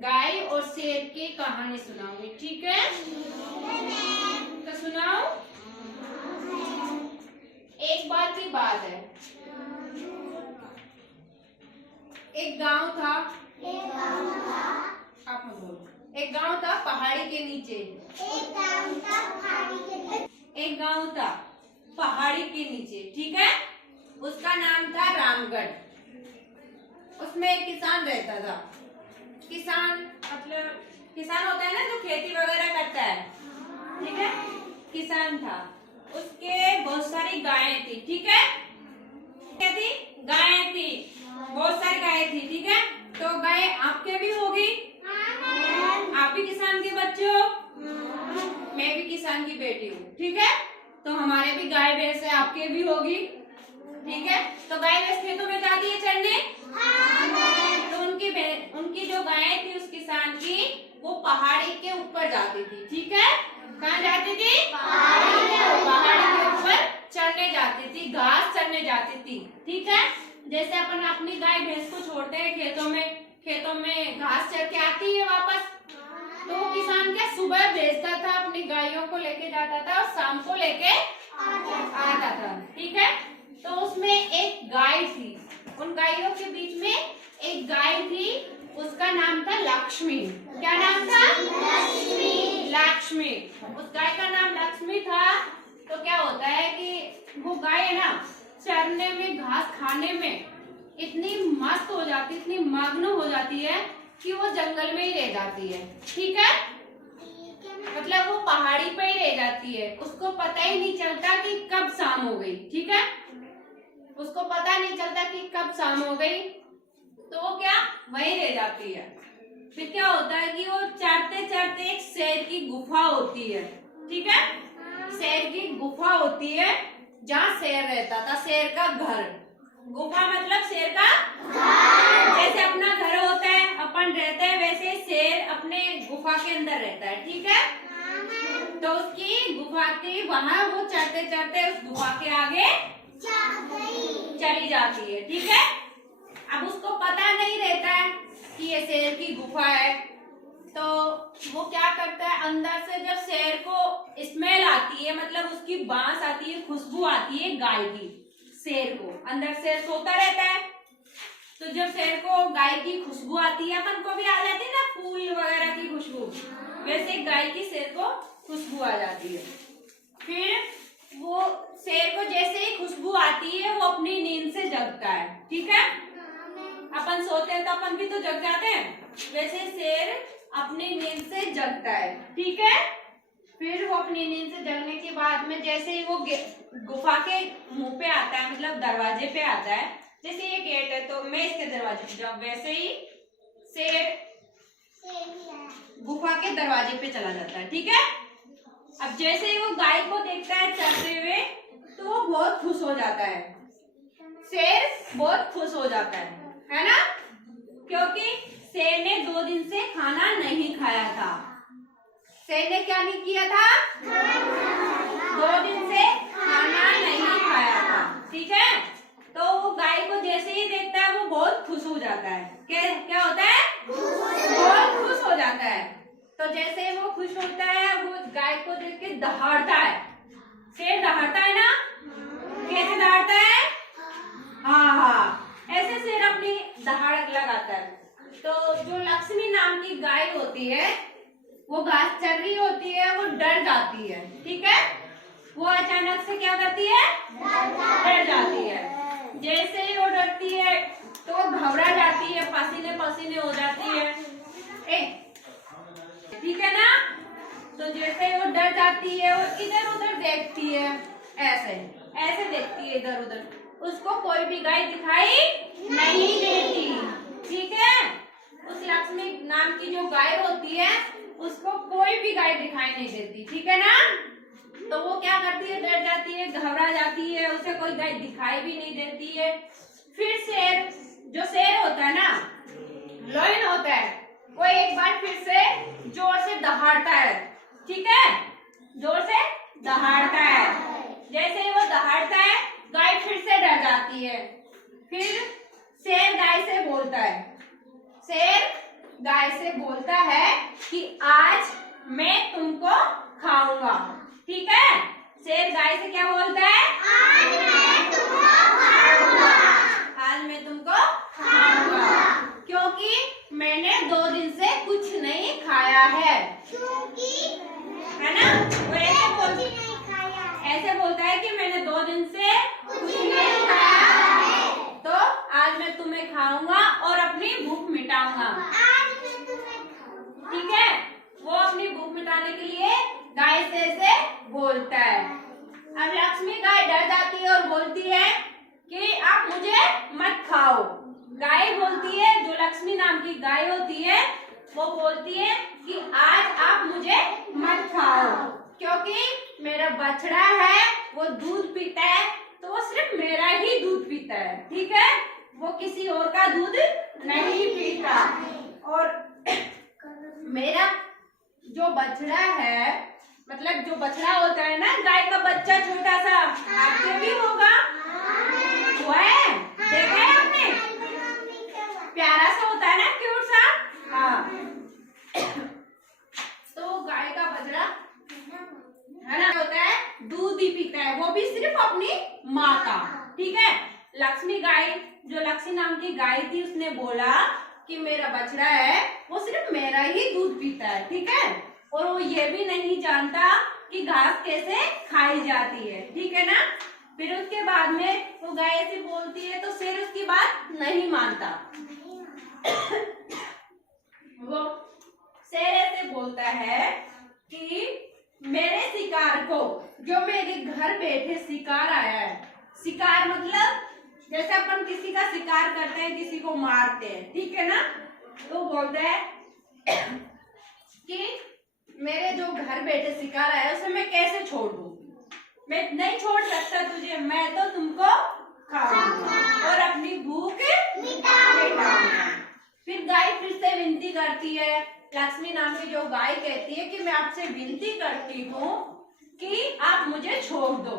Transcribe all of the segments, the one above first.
गाय और शेर की कहानी सुनाऊंगी, ठीक है? तो सुनाओ। एक बार की बात है, एक गांव था। आप मत बोलो। एक गांव था पहाड़ी के नीचे। एक गांव था पहाड़ी के नीचे, ठीक है? उसका नाम था रामगढ़। उसमें एक किसान रहता था। किसान मतलब किसान होता है ना जो खेती वगैरह करता है, ठीक है? किसान था, उसके बहुत सारी गायें थी, ठीक है? क्या थी? गायें थी, बहुत सारी गायें थी, ठीक है? तो गाय आपके भी होगी, आप भी किसान के बच्चे हो, मैं भी किसान की बेटी हूँ, ठीक है? तो हमारे भी गाय भैंस है, आपके भी होगी, ठीक है? तो गाय भैंस खेतों में जाती है चरने, तो उनकी जो गायें थी उस किसान की, वो पहाड़ी के ऊपर जाती थी, ठीक है? कहाँ जाती थी? पहाड़ी के ऊपर चरने जाती थी, घास चरने जाती थी, ठीक है? जैसे अपन अपनी गाय भैंस को छोड़ते हैं खेतों में घास चर के आती है वापस, तो किसान क्या सुबह भेजता था, अपनी गायों को लेके जाता था और शाम को लेके आता था, ठीक है? तो उसमें एक गाय थी, उन गायों के बीच में एक गाय थी, उसका नाम था लक्ष्मी। क्या नाम था? लक्ष्मी। उस गाय का नाम लक्ष्मी था। तो क्या होता है कि वो गाय है ना, चरने में घास खाने में इतनी मस्त हो जाती, इतनी मग्न हो जाती है कि वो जंगल में ही रह जाती है, ठीक है? मतलब वो पहाड़ी पे ही रह जाती है, उसको पता ही नहीं चलता कि कब शाम हो गई, ठीक है? उसको पता नहीं चलता कि कब शाम हो गई, तो वो क्या वहीं रह जाती है। फिर क्या होता है कि वो चढ़ते चढ़ते एक शेर की गुफा होती है, ठीक है? शेर की गुफा होती है जहाँ शेर रहता था, शेर का घर। गुफा मतलब शेर का घर। जैसे अपना घर होता है, अपन रहते हैं, वैसे शेर अपने गुफा के अंदर रहता है, ठीक है? तो उसकी गुफा थी, वहाँ वो चढ़ते चढ़ते उस गुफा के आगे चली जाती है, ठीक है? अब उसको पता नहीं रहता है कि ये शेर की गुफा है, तो वो क्या करता है, अंदर से जब शेर को स्मेल आती है, मतलब उसकी बांस आती है, खुशबू आती है गाय की, शेर को, अंदर शेर सोता रहता है, तो जब शेर को गाय की खुशबू आती है, अपन को भी आ जाती है ना फूल वगैरह की खुशबू, वैसे गाय की शेर को खुशबू आ जाती है। फिर वो शेर को जैसे ही खुशबू आती है, वो अपनी नींद से जगता है, ठीक है? अपन सोते हैं तो अपन भी तो जग जाते हैं, वैसे शेर अपनी नींद से जगता है, ठीक है? फिर वो अपनी नींद से जगने के बाद में जैसे ही वो गुफा के मुंह पे आता है, मतलब दरवाजे पे आता है, जैसे ये गेट है तो मैं इसके दरवाजे पे जाऊं, वैसे ही शेर गुफा के दरवाजे पे चला जाता है, ठीक है? अब जैसे ही वो गाय को देखता है चलते हुए, तो वो बहुत खुश हो जाता है, शेर बहुत खुश हो जाता है ना? क्योंकि शेर ने 2 दिन से खाना नहीं खाया था। शेर ने क्या नहीं किया था? 2 दिन से खाना नहीं खाया था, ठीक है? तो वो गाय को जैसे ही देखता है, वो बहुत खुश हो जाता है। क्या होता है? बहुत खुश हो जाता है। तो जैसे ही वो खुश होता है, वो गाय को देख के दहाड़ता है। शेर दहाड़ता है ना? कैसे दहाड़ता है? हाँ, ऐसे शेर अपनी दहाड़ लगाता है। तो जो लक्ष्मी नाम की गाय होती है, वो घास चर रही होती है, वो डर जाती है, ठीक है? वो अचानक से क्या करती है? डर जाती है। जैसे ही वो डरती है तो वो घबरा जाती है, पसीने पसीने हो जाती है, ठीक है ना? तो जैसे ही वो डर जाती है, वो इधर उधर देखती है, ऐसे देखती है इधर उधर, उसको कोई भी गाय दिखाई नहीं देती, ठीक है? उस लक्ष्मी नाम की जो गाय होती है, उसको कोई भी गाय दिखाई नहीं देती, ठीक है ना? तो वो क्या करती है? डर जाती है, घबरा जाती है, उसे कोई गाय दिखाई भी नहीं देती है। फिर जो शेर होता है ना, लायन होता है, वो एक बार फिर से जोर से दहाड़ता है, ठीक है? जोर से दहाड़ता है। जैसे ही वो दहाड़ता है, गाय फिर से डर जाती है। फिर शेर गाय से बोलता है, शेर गाय से बोलता है कि आज मैं तुमको खाऊंगा। ठीक है, शेर गाय से क्या बोलता है? आज मैं तुमको खाऊंगा। आज मैं तुमको खाऊंगा क्योंकि मैंने 2 दिन से कुछ नहीं खाया है। है ना, वो ऐसे बोलता है कि मैंने 2 दिन से कुछ नहीं खाया है, तो आज मैं तुम्हें खाऊंगा और अपनी भूख मिटाऊंगा। ठीक है, वो अपनी भूख मिटाने के लिए गाय से ऐसे बोलता है। अब लक्ष्मी गाय डर जाती है और बोलती है कि आप मुझे मत खाओ। गाय बोलती है, जो लक्ष्मी नाम की गाय होती है, वो बोलती है कि आज आप मुझे मत खाओ क्योंकि मेरा बछड़ा है, वो दूध पीता है, तो वो सिर्फ मेरा ही दूध पीता है। ठीक है, वो किसी और का दूध नहीं पीता। और मेरा जो बछड़ा है, मतलब जो बछड़ा होता है ना, गाय का बच्चा छोटा सा, आपके भी होगा, वो है, देखा है आपने? प्यारा सा होता है ना, क्यूट सा। हाँ, तो गाय का बछड़ा है ना, होता है, दूध ही पीता है, वो भी सिर्फ अपनी माँ का। ठीक है, लक्ष्मी गाय, जो लक्ष्मी नाम की गाय थी, उसने बोला कि मेरा बछड़ा है, वो सिर्फ मेरा ही दूध पीता है। ठीक है, और वो ये भी नहीं जानता कि घास कैसे खाई जाती है। ठीक है ना, फिर उसके बाद में वो गाय ऐसे बोलती है तो शेर उसकी बात नहीं मानता। वो शेर ऐसे बोलता है कि मेरे शिकार को, जो मेरे घर बैठे शिकार आया है, शिकार मतलब जैसे अपन किसी का शिकार करते हैं, किसी को मारते हैं, ठीक है ना, तो बोलता है कि मेरे जो घर बैठे शिकार आया है उसे मैं कैसे छोड़ दूं, मैं नहीं छोड़ सकता तुझे, मैं तो तुमको खाऊंगा और अपनी भूख मिटाऊंगा। फिर गाय फिर से विनती करती है, लक्ष्मी नाम की जो गाय कहती है कि मैं आपसे विनती करती हूँ कि आप मुझे छोड़ दो,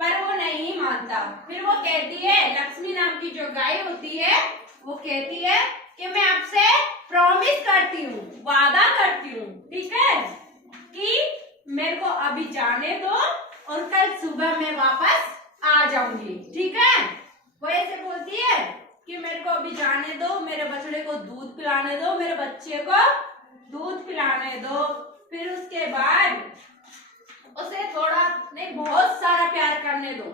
पर वो नहीं मानता। फिर वो कहती है, लक्ष्मी नाम की जो गाय होती है, वो कहती है कि मैं आपसे प्रॉमिस करती हूँ, वादा करती हूँ, ठीक है, कि मेरे को अभी जाने दो और कल सुबह मैं वापस आ जाऊंगी। ठीक है, वो ऐसे बोलती है कि मेरे को अभी जाने दो, मेरे बछड़े को दूध पिलाने दो, मेरे बच्चे को दूध पिलाने दो। फिर उसके बाद उसे थोड़ा नहीं, बहुत सारा प्यार करने दो।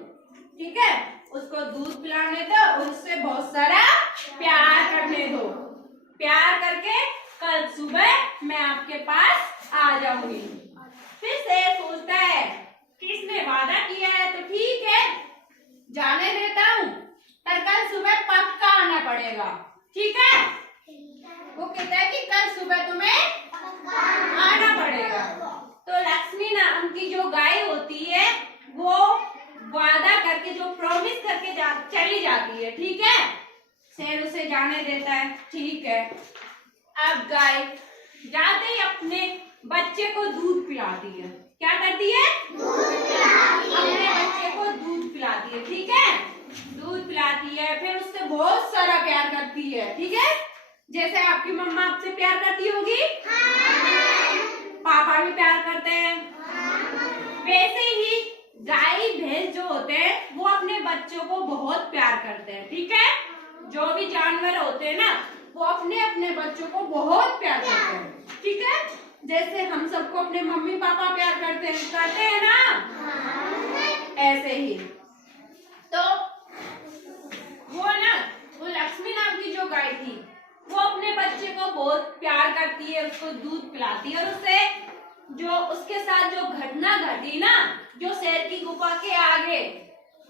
ठीक है, उसको दूध पिलाने दो और उससे बहुत सारा प्यार करने दो। प्यार करके कल सुबह मैं आपके पास आ जाऊंगी। फिर से सोचता है कि इसने वादा किया है तो ठीक है, जाने देता हूँ, पर कल सुबह पक्का आना पड़ेगा। ठीक है, वो कहता है कि कल सुबह तुम्हें आना पड़ेगा। तो लक्ष्मी नाम की जो गाय होती है, वो वादा करके, जो प्रॉमिस करके चली जाती है। ठीक है, शेर उसे जाने देता है। ठीक है, अब गाय जाते ही अपने बच्चे को दूध पिलाती है। क्या करती है? अपने बच्चे को दूध पिलाती है। ठीक है, दूध पिलाती है, फिर उससे बहुत सारा प्यार करती है। ठीक है, जैसे आपकी मम्मा आपसे प्यार करती होगी, पापा भी प्यार करते हैं, वैसे ही गाय भैंस जो होते हैं वो अपने बच्चों को बहुत प्यार करते हैं। ठीक है, जो भी जानवर होते हैं ना, वो अपने अपने बच्चों को बहुत प्यार करते हैं। ठीक है, जैसे हम सबको अपने मम्मी पापा प्यार करते हैं ना, ऐसे ही। तो वो लक्ष्मी नाम की जो गाय थी, वो अपने बच्चे को बहुत प्यार करती है, उसको दूध पिलाती है, और उससे जो उसके साथ जो घटना घटी ना, जो शेर की गुफा के आगे,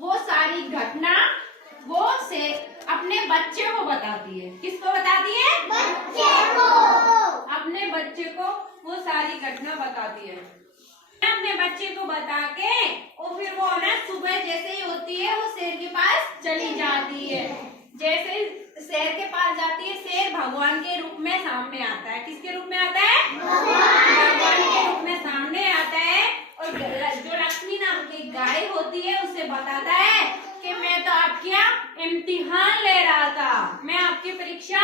वो सारी घटना वो शेर अपने बच्चे को बताती है। किसको बताती है? बच्चे को। अपने बच्चे को वो सारी घटना बताती है। अपने बच्चे को बता के और फिर वो ना सुबह जैसे ही होती है, वो शेर के पास चली जाती है। जैसे शेर के पास जाती है, शेर भगवान के रूप में सामने आता है। किसके रूप में आता है? भगवान के रूप में सामने आता है। और जो लक्ष्मी नाम की गाय होती है, उसे बताता है कि मैं तो आपका इम्तिहान ले रहा था, मैं आपकी परीक्षा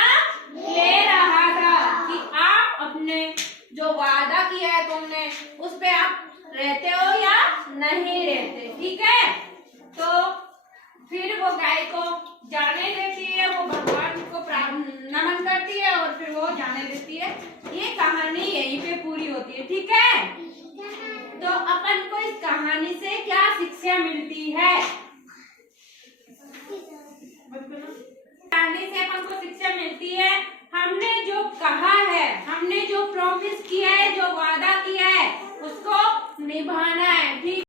फिर वो गाय को जाने देती है, वो भगवान को नमन करती है और फिर वो जाने देती है। ये कहानी यहीं पे पूरी होती है। ठीक है, तो अपन को इस कहानी से क्या शिक्षा मिलती है? कहानी से अपन को शिक्षा मिलती है, हमने जो कहा है, हमने जो प्रॉमिस किया है, जो वादा किया है, उसको निभाना है। ठीक।